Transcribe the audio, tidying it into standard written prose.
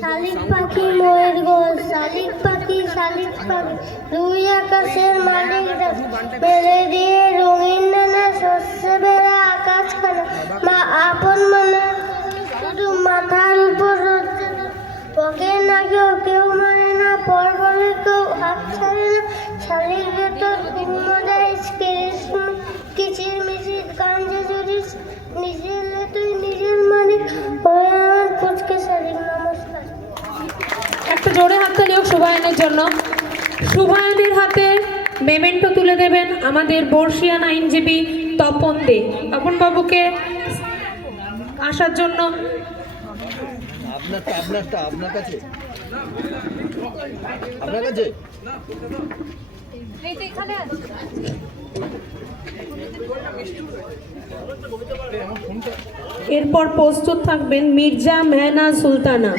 শালিক পাখি ময়ূর গোল, শালিক পাখি দুই আকাশের মালিক মেলে দিয়ে রঙিন নানা শস্য বেড়া আকাশ খানা মা আপন মানে শুধু মাথার উপর পকে না কেউ মানে না পর বলে কেউ হাত ছাড়ে না শালিক ভেতর মজায় কিচির মিচির কাঞ্জে জড়িস নিজের তুই নিজের মালিক হয়ে আমার পুচকে শালিক। নমস্কার। একটা জোরে হাততালি হোক শুভায়নের জন্য। শুভায়নের হাতে মেমেন্টো তুলে দেবেন আমাদের বর্ষিয়ান আইনজীবী তপন দে। তপন বাবুকে আসার জন্য আপনার কাছে এরপর প্রস্তুত থাকবেন মির্জা মেহনা সুলতানা।